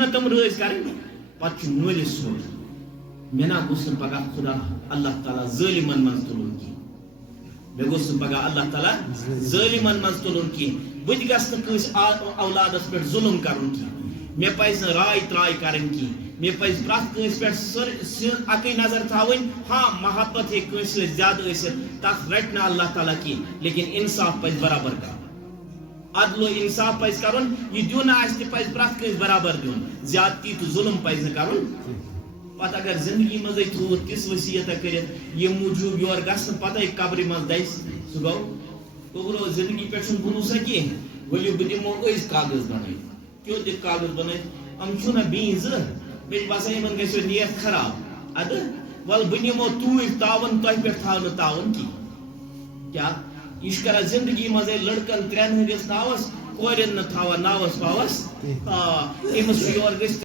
چھنا تم رٲضۍ کَرٕنۍ پتہٕ چھُ مٲلِس سونٛچُن مےٚ نا گوٚژھ نہٕ پگاہ خدا اللہ تعالیٰ ظٲلِمن منٛز تُلُن کینٛہہ مےٚ گوٚژھ نہٕ پگاہ اللہ تعالیٰ ظٲلِمن منٛز تُلُن کینٛہہ بہٕ تہِ گژھٕ نہٕ کٲنٛسہِ اولادس پٮ۪ٹھ ظُلُم کَرُن کینٛہہ مےٚ پَزِ نہٕ راے تراے کَرٕنۍ کینٛہہ مےٚ پَزِ پرٛٮ۪تھ کٲنٛسہِ پٮ۪ٹھ اَکٕے نظر تھاوٕنۍ ہاں محبت ہیٚکہِ کٲنٛسہِ سۭتۍ زیادٕ ٲسِتھ تَتھ رَٹہِ نہٕ اللہ تعالیٰ کینٛہہ لیکن اِنصاف پَزِ برابر کَرُن عدل و اِنصاف پَزِ کَرُن یہِ دیُن آسہِ تہِ پَزِ پرٛٮ۪تھ کٲنٛسہِ برابر دیُن زیادتی تہٕ ظُلم پَزِ نہٕ کَرُن پتہٕ اگر زندگی منٛزٕے تھوٚوُتھ تِژھ ؤصیتہ کٔرِتھ ییٚمہِ موٗجوٗب یورٕ گژھنہٕ پَتَے قبرِ منٛز دَزِ سُہ گوٚو توٚبرو زندگی پٮ۪ٹھ چھُنہٕ بروسا کینٛہہ ؤلِو بہٕ دِمو أزۍ کاغذ بنٲیِتھ کیُتھ دِکھ کاغذ بنٲیِتھ یِم چھُنہ بیٚیہِ زٕ مےٚ چھُ باسان یِمن گژھِ نیت خراب اَدٕ وَلہٕ بہٕ نِمو توٗرۍ تاوَن تۄہہِ پٮ۪ٹھ تھاو نہٕ تاوَن کینٛہہ کیٛاہ یہِ چھُ کران زندگی منٛزٕے لڑکن 3 ہٕنٛدِس ناوَس کورٮ۪ن نہٕ تھاوان ناوَس واوَس أمِس چھُ یورٕ گٔژھِتھ